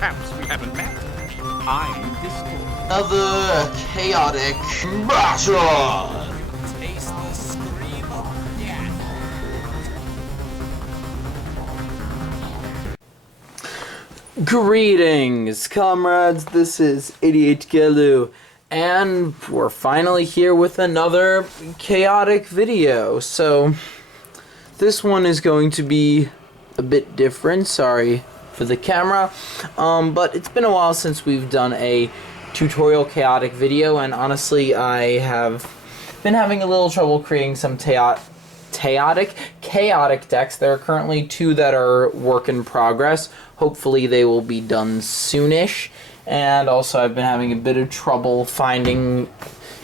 Perhaps we haven't met. I'm Discord. Another chaotic battle! Taste the scream of death. Greetings, comrades. This is 88 Gelu, and we're finally here with another chaotic video. So, this one is going to be a bit different. Sorry for the camera, but it's been a while since we've done a tutorial chaotic video, and honestly, I have been having a little trouble creating some chaotic decks. There are currently 2 that are work in progress. Hopefully they will be done soonish. And also I've been having a bit of trouble finding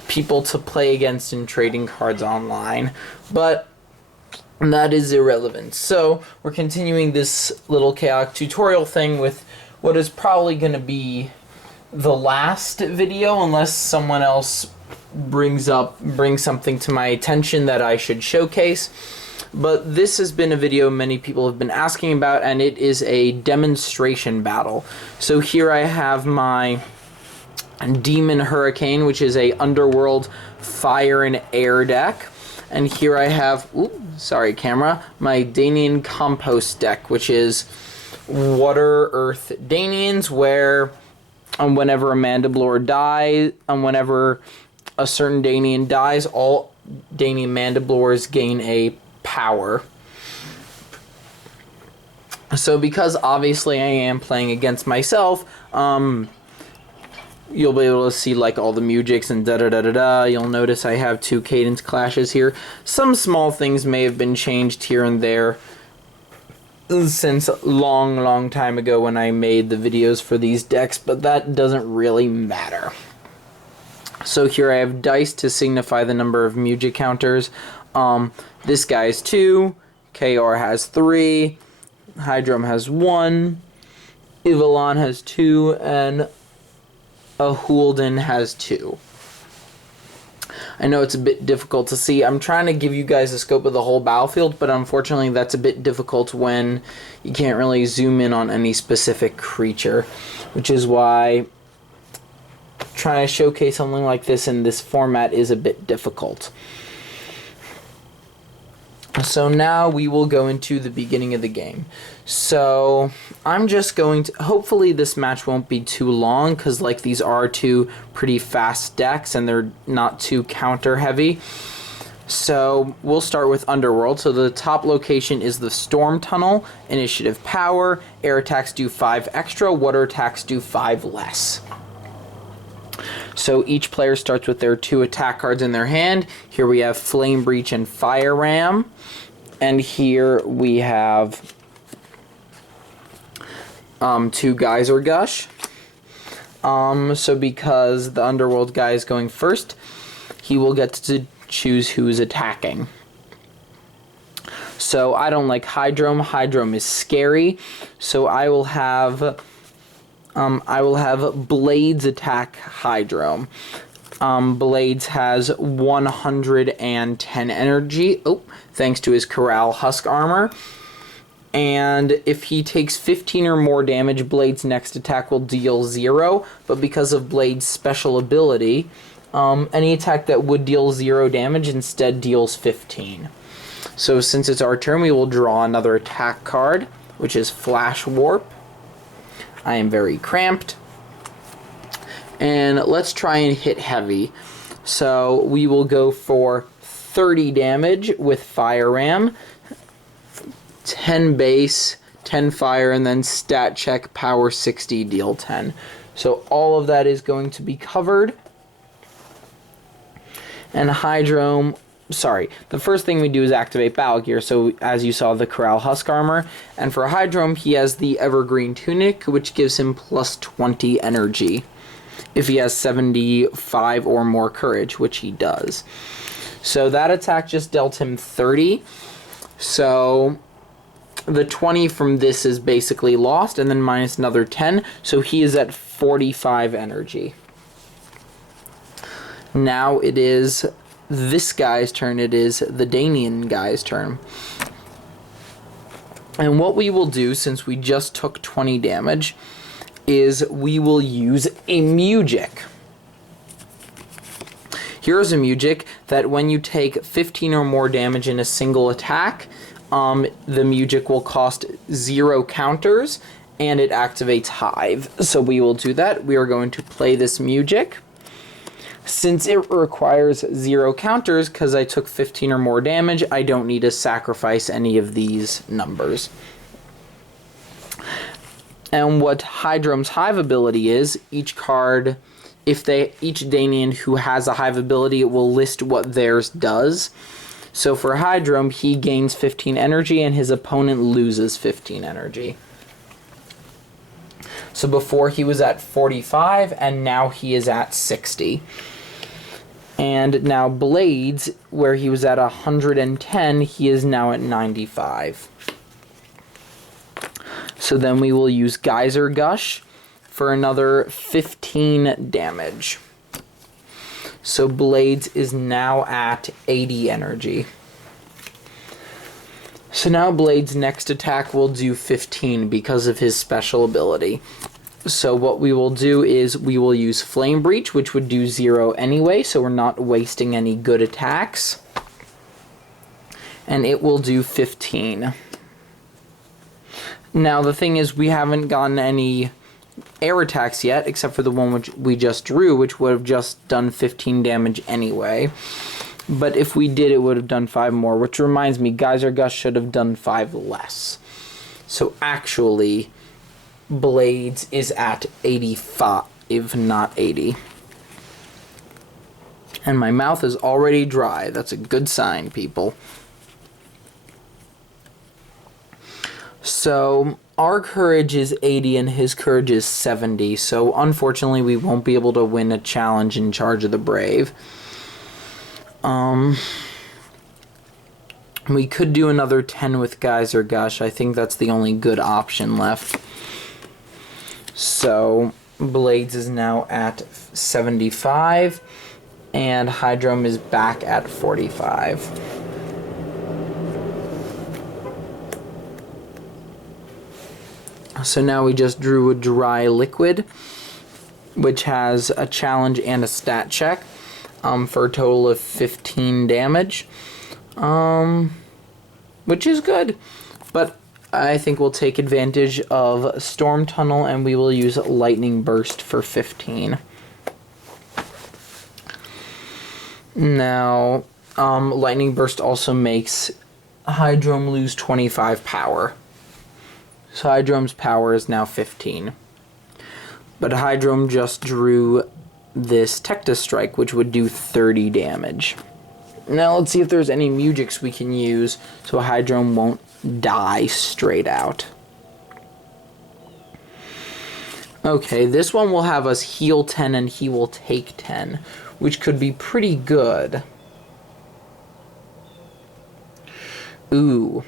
people to play against and trading cards online. But that is irrelevant. So we're continuing this little chaotic tutorial thing with what is probably going to be the last video, unless someone else brings something to my attention that I should showcase. But this has been a video many people have been asking about, and it is a demonstration battle. So here I have my Demon Hurricane, which is a Underworld Fire and Air deck. And here I have, sorry camera, my Danian Compost deck, which is Water Earth Danians, where whenever a Mandiblor dies, whenever a certain Danian dies, all Danian Mandiblors gain a power. So because obviously I am playing against myself, you'll be able to see like all the musics and da-da-da-da-da. You'll notice I have 2 cadence clashes here. Some small things may have been changed here and there since long time ago when I made the videos for these decks, but that doesn't really matter. So here I have dice to signify the number of music counters. This guy's 2, KR has 3, Hydrum has 1, Ivalon has 2, and Ahulden has 2. I know it's a bit difficult to see. I'm trying to give you guys a scope of the whole battlefield, but unfortunately that's a bit difficult when you can't really zoom in on any specific creature, which is why trying to showcase something like this in this format is a bit difficult. So now we will go into the beginning of the game. So I'm just going to, hopefully this match won't be too long, because like these are 2 pretty fast decks and they're not too counter heavy. So we'll start with Underworld. So the top location is the Storm Tunnel. Initiative power, air attacks do 5 extra, water attacks do 5 less. So each player starts with their 2 attack cards in their hand. Here we have Flame Breach and Fire Ram. And here we have 2 Geyser Gush. So because the Underworld guy is going first, he will get to choose who's attacking. So I don't like Hydrum. Hydrum is scary. So I will have Blades attack Hydrum. Blades has 110 energy, thanks to his Corral Husk Armor. And if he takes 15 or more damage, Blades' next attack will deal 0, but because of Blades' special ability, any attack that would deal 0 damage instead deals 15. So since it's our turn, we will draw another attack card, which is Flash Warp. I am very cramped. And let's try and hit heavy. So we will go for 30 damage with Fire Ram, 10 base, 10 fire, and then stat check, power 60, deal 10. So all of that is going to be covered. And Hydrum, sorry, the first thing we do is activate Battle Gear. So as you saw, the Corral Husk Armor. And for Hydrum, he has the Evergreen Tunic, which gives him plus 20 energy if he has 75 or more courage, which he does. So that attack just dealt him 30. So the 20 from this is basically lost, and then minus another 10. So he is at 45 energy. Now it is this guy's turn. It is the Danian guy's turn. And what we will do, since we just took 20 damage, is we will use a Music. Here's a Music that when you take 15 or more damage in a single attack, the Music will cost 0 counters, and it activates Hive. So we will do that. We are going to play this Music. Since it requires 0 counters, because I took 15 or more damage, I don't need to sacrifice any of these numbers. And what Hydrom's Hive ability is, each card, each Danian who has a Hive ability, it will list what theirs does. So for Hydrom, he gains 15 energy and his opponent loses 15 energy. So before he was at 45 and now he is at 60. And now Blades, where he was at 110, he is now at 95. So then we will use Geyser Gush for another 15 damage. So Blades is now at 80 energy. So now Blades' next attack will do 15 because of his special ability. So what we will do is we will use Flame Breach, which would do 0 anyway, so we're not wasting any good attacks. And it will do 15. Now the thing is, we haven't gotten any air attacks yet, except for the one which we just drew, which would have just done 15 damage anyway. But if we did, it would have done 5 more, which reminds me, Geyser Gush should have done 5 less. So actually, Blades is at 85, if not 80. And my mouth is already dry. That's a good sign, people. So our courage is 80 and his courage is 70. So unfortunately, we won't be able to win a challenge in Charge of the Brave. We could do another 10 with Geyser Gush. I think that's the only good option left. So Blades is now at 75 and Hydrom is back at 45. So now we just drew a Dry Liquid, which has a challenge and a stat check, for a total of 15 damage, which is good. But I think we'll take advantage of Storm Tunnel and we will use Lightning Burst for 15. Now, Lightning Burst also makes Hydrom lose 25 power. So Hydrom's power is now 15. But Hydrom just drew this Tectus Strike, which would do 30 damage. Now let's see if there's any Musics we can use so Hydrom won't die straight out. Okay, this one will have us heal 10 and he will take 10, which could be pretty good. Ooh.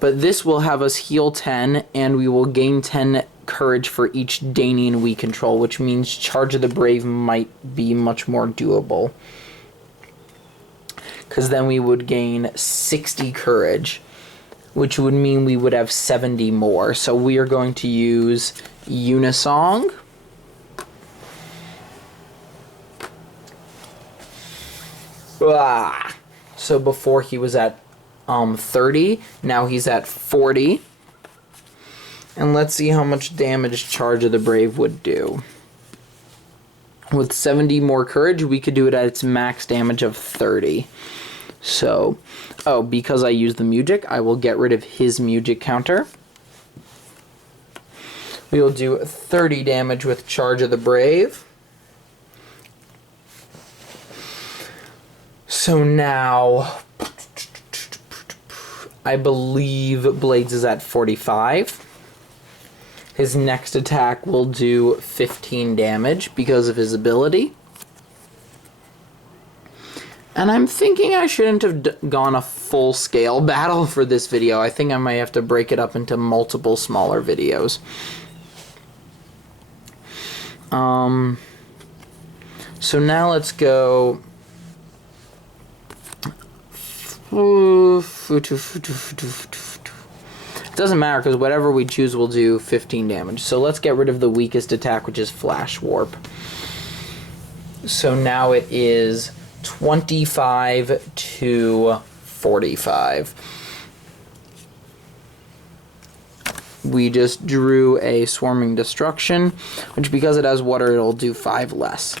But this will have us heal 10, and we will gain 10 courage for each Danian we control, which means Charge of the Brave might be much more doable. Because then we would gain 60 courage, which would mean we would have 70 more. So we are going to use Unisong. So before he was at 30, now he's at 40. And let's see how much damage Charge of the Brave would do. With 70 more courage, we could do it at its max damage of 30. So, because I used the Music, I will get rid of his Music counter. We will do 30 damage with Charge of the Brave. So now, I believe Blades is at 45. His next attack will do 15 damage because of his ability. And I'm thinking I shouldn't have gone a full-scale battle for this video. I think I might have to break it up into multiple smaller videos. So now let's go... It's Doesn't matter because whatever we choose will do 15 damage. So let's get rid of the weakest attack, which is Flash Warp. So now it is 25 to 45. We just drew a Swarming Destruction, which because it has water, it'll do 5 less.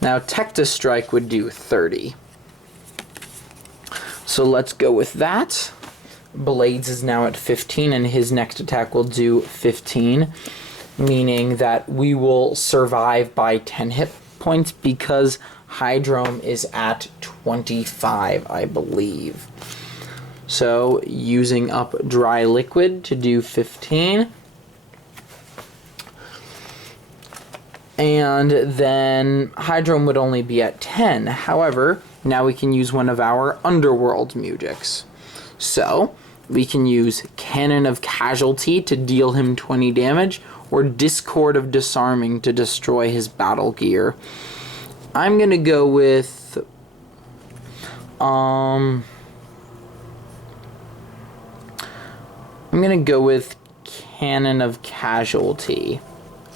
Now Tectis Strike would do 30. So let's go with that. Blades is now at 15, and his next attack will do 15, meaning that we will survive by 10 hit points because Hydrome is at 25, I believe. So using up Dry Liquid to do 15. And then Hydrome would only be at 10. However, now we can use one of our Underworld Mujiks. So we can use Cannon of Casualty to deal him 20 damage, or Discord of Disarming to destroy his battle gear. I'm going to go with I'm going to go with Cannon of Casualty,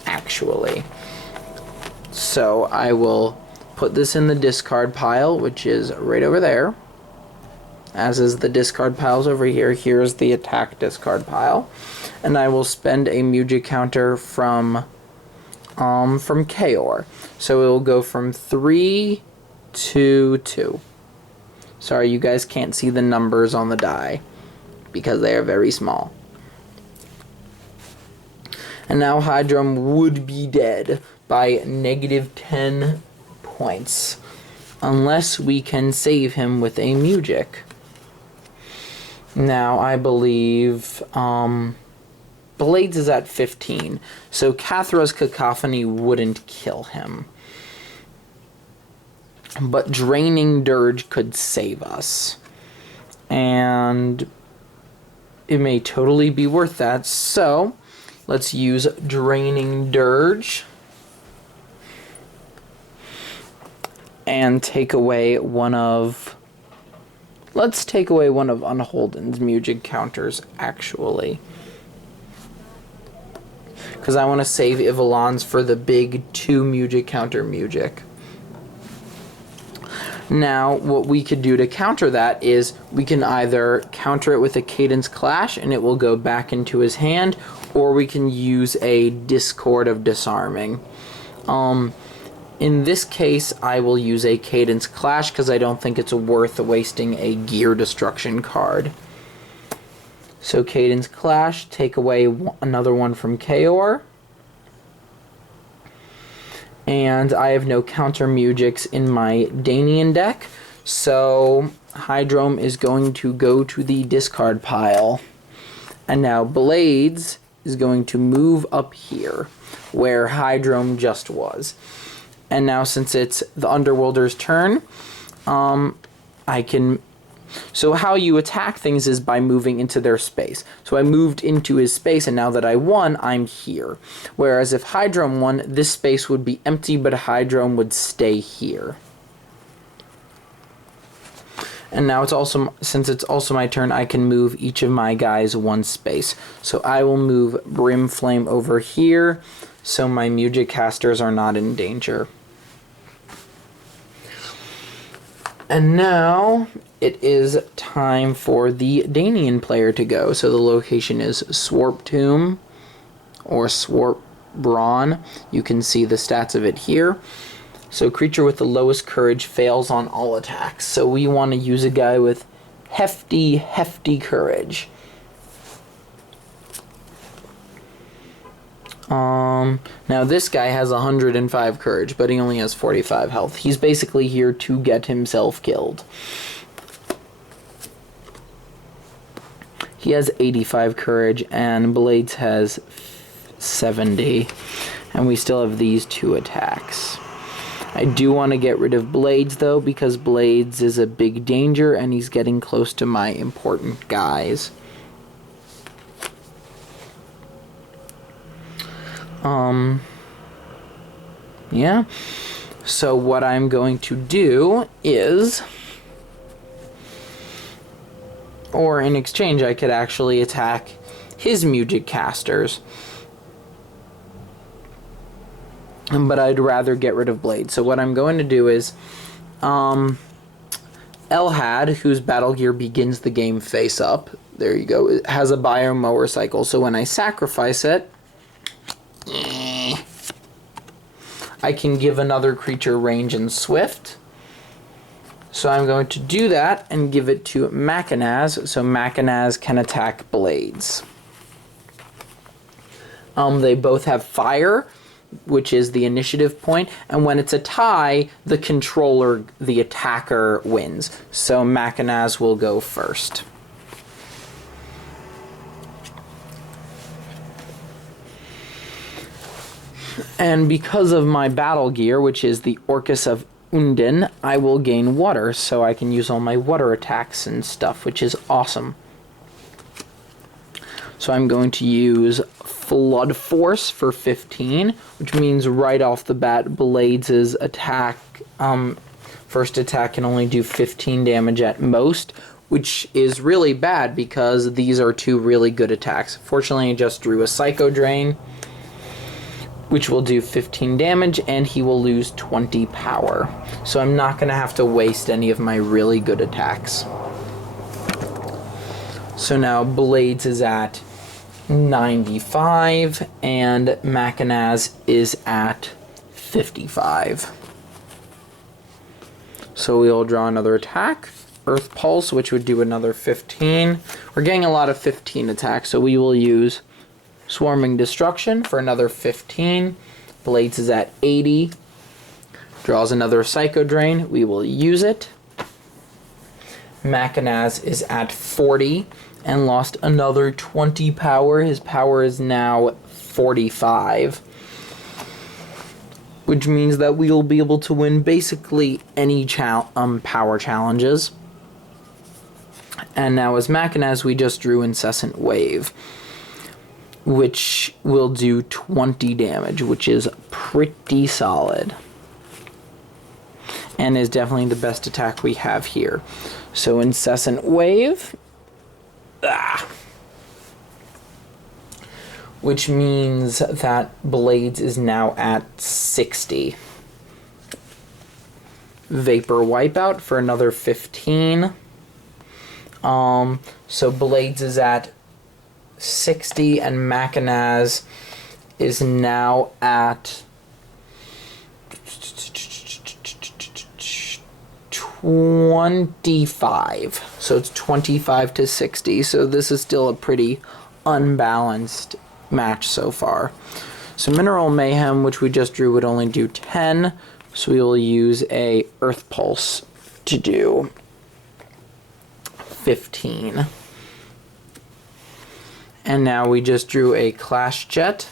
actually. So I will put this in the discard pile, which is right over there. As is the discard piles over here. Here's the attack discard pile. And I will spend a Mujik counter from Kaor. So it will go from 3 to 2. Sorry, you guys can't see the numbers on the die because they are very small. And now Hydrome would be dead by -10 points. Unless we can save him with a Mujik. Now, I believe Blades is at 15, so Kathra's Cacophony wouldn't kill him. But Draining Dirge could save us. And it may totally be worth that, so let's use Draining Dirge and take away one of... Let's take away one of Unholden's Mujik counters, actually. Because I want to save Ivalon's for the big 2 Mujik counter Mujik. Now, what we could do to counter that is we can either counter it with a Cadence Clash and it will go back into his hand, or we can use a Discord of Disarming. In this case, I will use a Cadence Clash because I don't think it's worth wasting a Gear Destruction card. So Cadence Clash, take away another one from Kaor. And I have no counter Mujiks in my Danian deck, so Hydrome is going to go to the discard pile. And now Blades is going to move up here, where Hydrome just was. And now since it's the Underworlder's turn, I can... So how you attack things is by moving into their space. So I moved into his space, and now that I won, I'm here. Whereas if Hydrome won, this space would be empty, but Hydrome would stay here. And now it's also, since it's also my turn, I can move each of my guys one space. So I will move Brimflame over here, so my Mujik casters are not in danger. And now it is time for the Danian player to go. So the location is Swarp Tomb or Swarp Brawn. You can see the stats of it here. So creature with the lowest courage fails on all attacks. So we want to use a guy with hefty courage. Now this guy has 105 courage, but he only has 45 health. He's basically here to get himself killed. He has 85 courage, and Blades has 70. And we still have these 2 attacks. I do want to get rid of Blades, though, because Blades is a big danger, and he's getting close to my important guys. Yeah. So what I'm going to do is... Or in exchange, I could actually attack his music casters. But I'd rather get rid of Blade. So what I'm going to do is, Elhad, whose battle gear begins the game face up, there you go, it has a bio mower cycle. So when I sacrifice it, I can give another creature range and swift. So I'm going to do that and give it to Machanaz, so Machanaz can attack Blades. They both have fire, which is the initiative point, and when it's a tie, the controller, the attacker, wins. So Machanaz will go first. And because of my battle gear, which is the Orcus of Undin, I will gain water, so I can use all my water attacks and stuff, which is awesome. So I'm going to use Flood Force for 15, which means right off the bat, Blades' attack, first attack can only do 15 damage at most, which is really bad because these are two really good attacks. Fortunately, I just drew a Psycho Drain, which will do 15 damage, and he will lose 20 power. So I'm not going to have to waste any of my really good attacks. So now Blades is at 95, and Machanaz is at 55. So we'll draw another attack. Earth Pulse, which would do another 15. We're getting a lot of 15 attacks, so we will use Swarming Destruction for another 15. Blades is at 80. Draws another Psycho Drain. We will use it. Machanaz is at 40 and lost another 20 power. His power is now 45. Which means that we'll be able to win basically any power challenges. And now as Machanaz, we just drew Incessant Wave, which will do 20 damage, which is pretty solid. And is definitely the best attack we have here. So Incessant Wave. Which means that Blades is now at 60. Vapor Wipeout for another 15. So Blades is at 60 and Machanaz is now at 25. So it's 25 to 60. So this is still a pretty unbalanced match so far. So Mineral Mayhem, which we just drew, would only do 10. So we will use a Earth Pulse to do 15. And now we just drew a Clash Jet,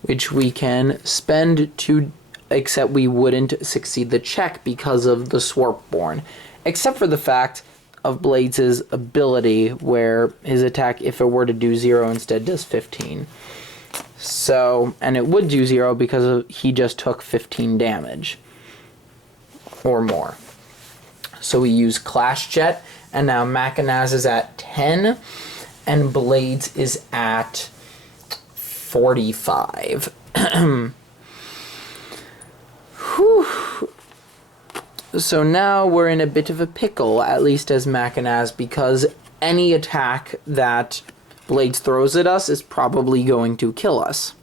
which we can spend to, except we wouldn't succeed the check because of the Swarpborn. Except for the fact of Blades' ability, where his attack, if it were to do 0, instead does 15. So, and it would do 0 because he just took 15 damage. Or more. So we use Clash Jet, and now Machanaz is at 10. And Blades is at 45. Whew. So now we're in a bit of a pickle, at least as Machanaz, because any attack that Blades throws at us is probably going to kill us.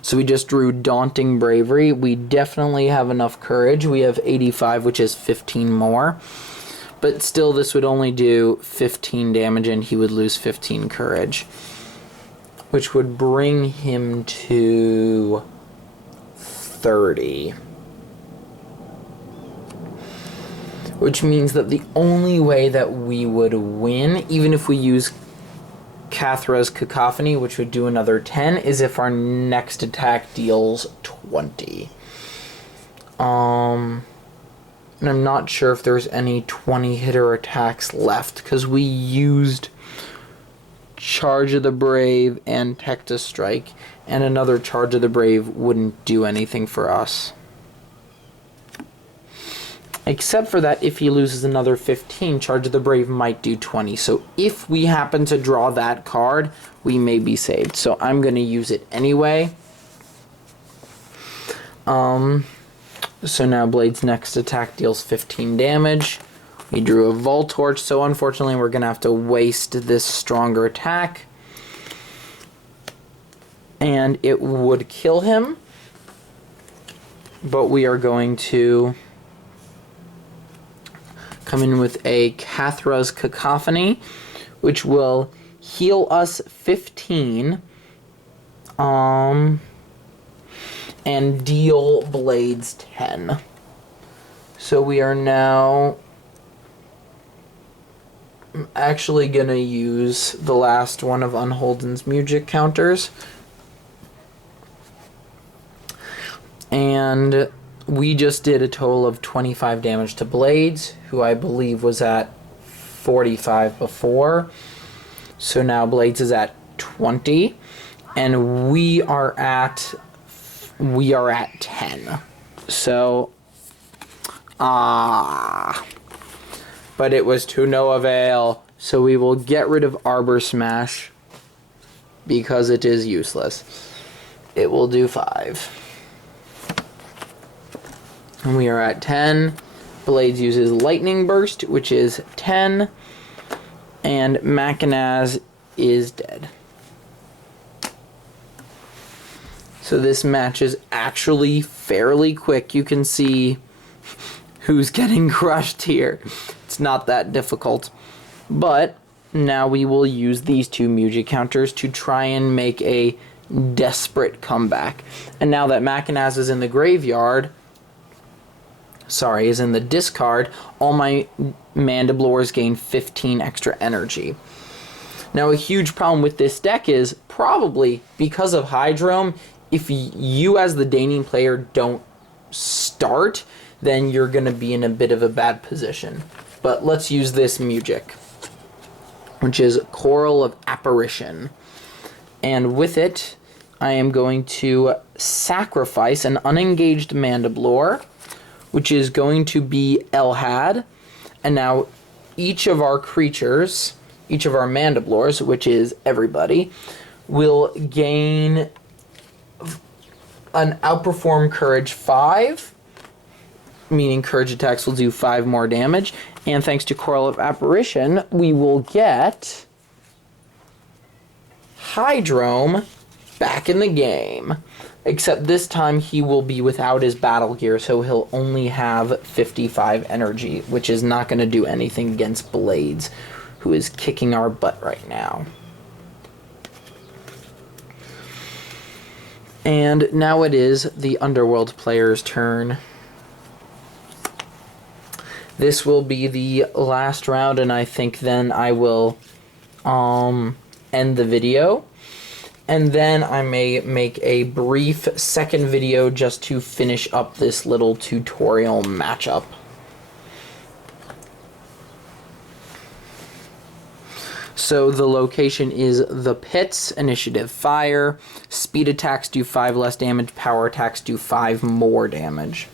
So we just drew Daunting Bravery. We definitely have enough courage. We have 85, which is 15 more. But still, this would only do 15 damage, and he would lose 15 courage. Which would bring him to 30. Which means that the only way that we would win, even if we use Cathra's Cacophony, which would do another 10, is if our next attack deals 20. And I'm not sure if there's any 20-hitter attacks left, because we used Charge of the Brave and Tecta Strike, and another Charge of the Brave wouldn't do anything for us. Except for that, if he loses another 15, Charge of the Brave might do 20. So if we happen to draw that card, we may be saved. So I'm going to use it anyway. So now Blade's next attack deals 15 damage. He drew a Voltorch, so unfortunately we're going to have to waste this stronger attack. And it would kill him. But we are going to come in with a Cathra's Cacophony, which will heal us 15. And deal Blades 10. So we are now actually going to use the last one of Unholden's music counters. And we just did a total of 25 damage to Blades, who I believe was at 45 before. So now Blades is at 20. And we are at 10. So, but it was to no avail. So we will get rid of Arbor Smash because it is useless. It will do 5. And we are at 10. Blades uses Lightning Burst, which is 10. And Machinaz is dead. So this match is actually fairly quick. You can see who's getting crushed here. It's not that difficult. But now we will use these two music counters to try and make a desperate comeback. And now that Machinaz is in the graveyard, is in the discard, all my Mandiblores gain 15 extra energy. Now a huge problem with this deck is probably because of Hydrome, if you as the Daning player don't start, then you're going to be in a bit of a bad position. But let's use this music, which is Choral of Apparition. And with it, I am going to sacrifice an unengaged Mandiblore, which is going to be Elhad. And now each of our creatures, each of our Mandiblores, which is everybody, will gain an Outperform Courage 5, meaning Courage attacks will do 5 more damage. And thanks to Choral of Apparition, we will get Hydrome back in the game. Except this time he will be without his battle gear, so he'll only have 55 energy, which is not going to do anything against Blades, who is kicking our butt right now. And now it is the Underworld player's turn. This will be the last round, and I think then I will end the video. And then I may make a brief second video just to finish up this little tutorial matchup. So the location is the pits, initiative fire, speed attacks do 5 less damage, power attacks do 5 more damage.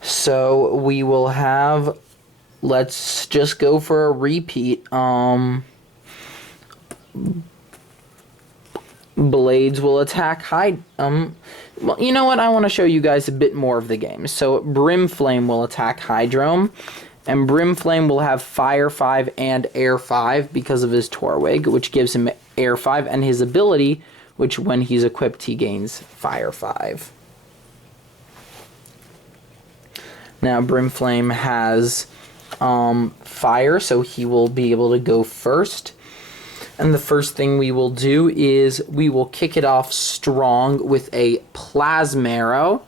So we will have, let's just go for a repeat. Blades will attack well, you know what? I want to show you guys a bit more of the game. So Brimflame will attack Hydrome, and Brimflame will have Fire 5 and Air 5 because of his Torwig, which gives him Air 5, and his ability, which when he's equipped he gains Fire 5. Now Brimflame has Fire, so he will be able to go first. And the first thing we will do is we will kick it off strong with a Plasmarrow,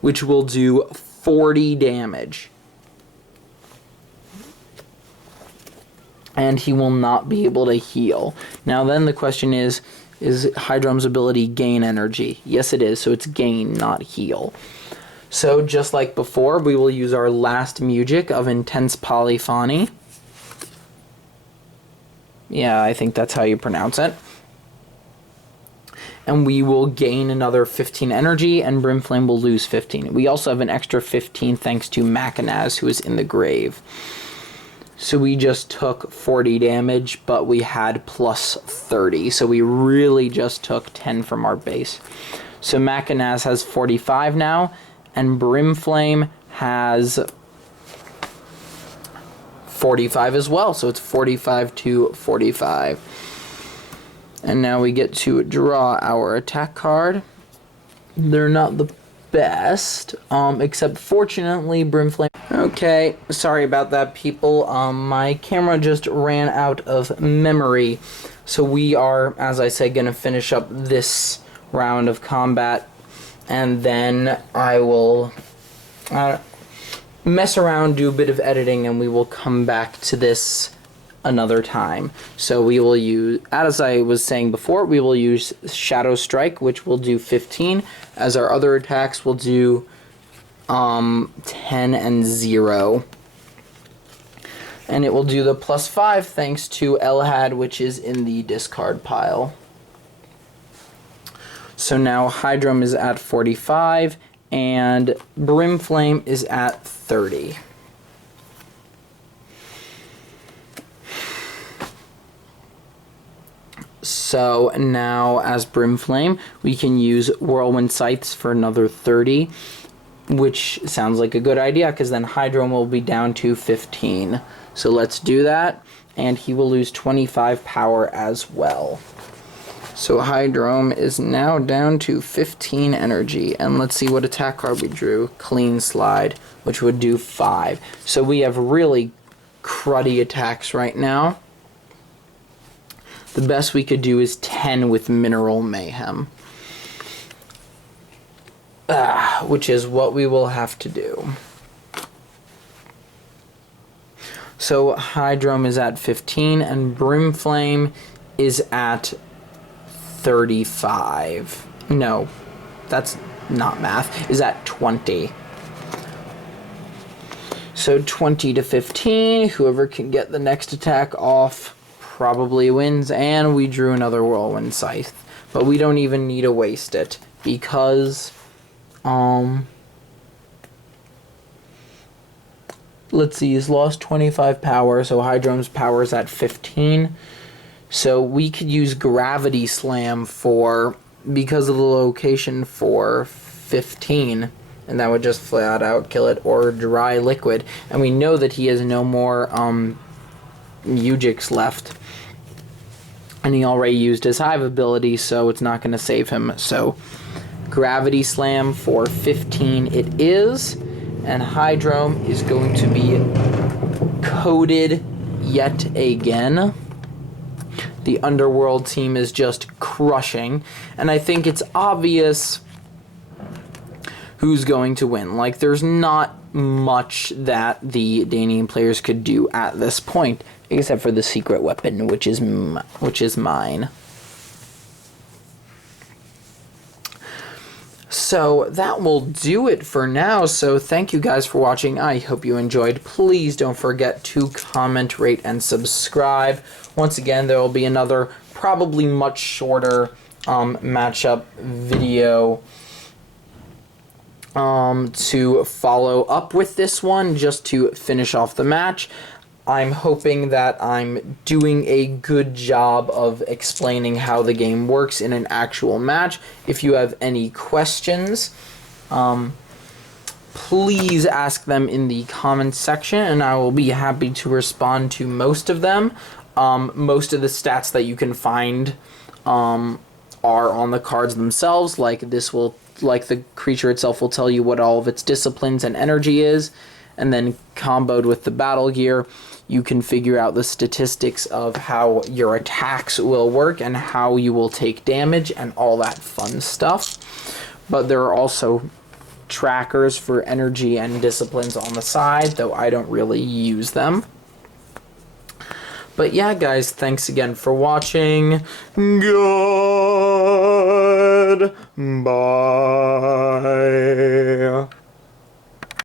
which will do 40 damage. And he will not be able to heal. Now then the question is Hydrome's ability gain energy? Yes it is, so it's gain, not heal. So just like before, we will use our last music of Intense Polyphony. Yeah, I think that's how you pronounce it. and we will gain another 15 energy, and Brimflame will lose 15. We also have an extra 15 thanks to Macanaz, who is in the grave. So we just took 40 damage, but we had plus 30. So we really just took 10 from our base. So Macanaz has 45 now, and Brimflame has 45 as well. So it's 45 to 45. And now we get to draw our attack card. They're not the best, except fortunately Brimflame. Okay, sorry about that, people. My camera just ran out of memory, so we are, as I said, gonna finish up this round of combat, and then I will mess around, do a bit of editing, and we will come back to this another time. So we will use, as I was saying before, we will use Shadow Strike, which will do 15, as our other attacks will do 10 and 0. And it will do the +5 thanks to Elhad, which is in the discard pile. So now Hydrum is at 45, and Brimflame is at 30. So now, as Brimflame, we can use Whirlwind Scythes for another 30, which sounds like a good idea, because then Hydrum will be down to 15. So let's do that, and he will lose 25 power as well. So Hydrum is now down to 15 energy, and let's see what attack card we drew. Clean Slide, which would do 5. So we have really cruddy attacks right now. The best we could do is 10 with Mineral Mayhem. Which is what we will have to do. So Hydrum is at 15, and Brimflame is at 35. No, that's not math. Is at 20. So 20 to 15. Whoever can get the next attack off probably wins, and we drew another Whirlwind Scythe. But we don't even need to waste it, because let's see, he's lost 25 power, so Hydrum's power is at 15. So we could use Gravity Slam for, because of the location, for 15, and that would just flat out kill it, or Dry Liquid. And we know that he has no more Ujix left. And he already used his Hive ability, so it's not going to save him. So Gravity Slam for 15 it is, and Hydrum is going to be coated yet again. The Underworld team is just crushing, and I think it's obvious who's going to win. Like, there's not much that the Danian players could do at this point, except for the secret weapon, which is mine. So that will do it for now. So thank you guys for watching. I hope you enjoyed. Please don't forget to comment, rate, and subscribe. Once again, there will be another probably much shorter matchup video to follow up with this one, just to finish off the match. I'm hoping that I'm doing a good job of explaining how the game works in an actual match. If you have any questions, please ask them in the comments section, and I will be happy to respond to most of them. Most of the stats that you can find are on the cards themselves. Like the creature itself will tell you what all of its disciplines and energy is, and then comboed with the battle gear, you can figure out the statistics of how your attacks will work and how you will take damage and all that fun stuff. But there are also trackers for energy and disciplines on the side, though I don't really use them. But yeah, guys, thanks again for watching. Goodbye.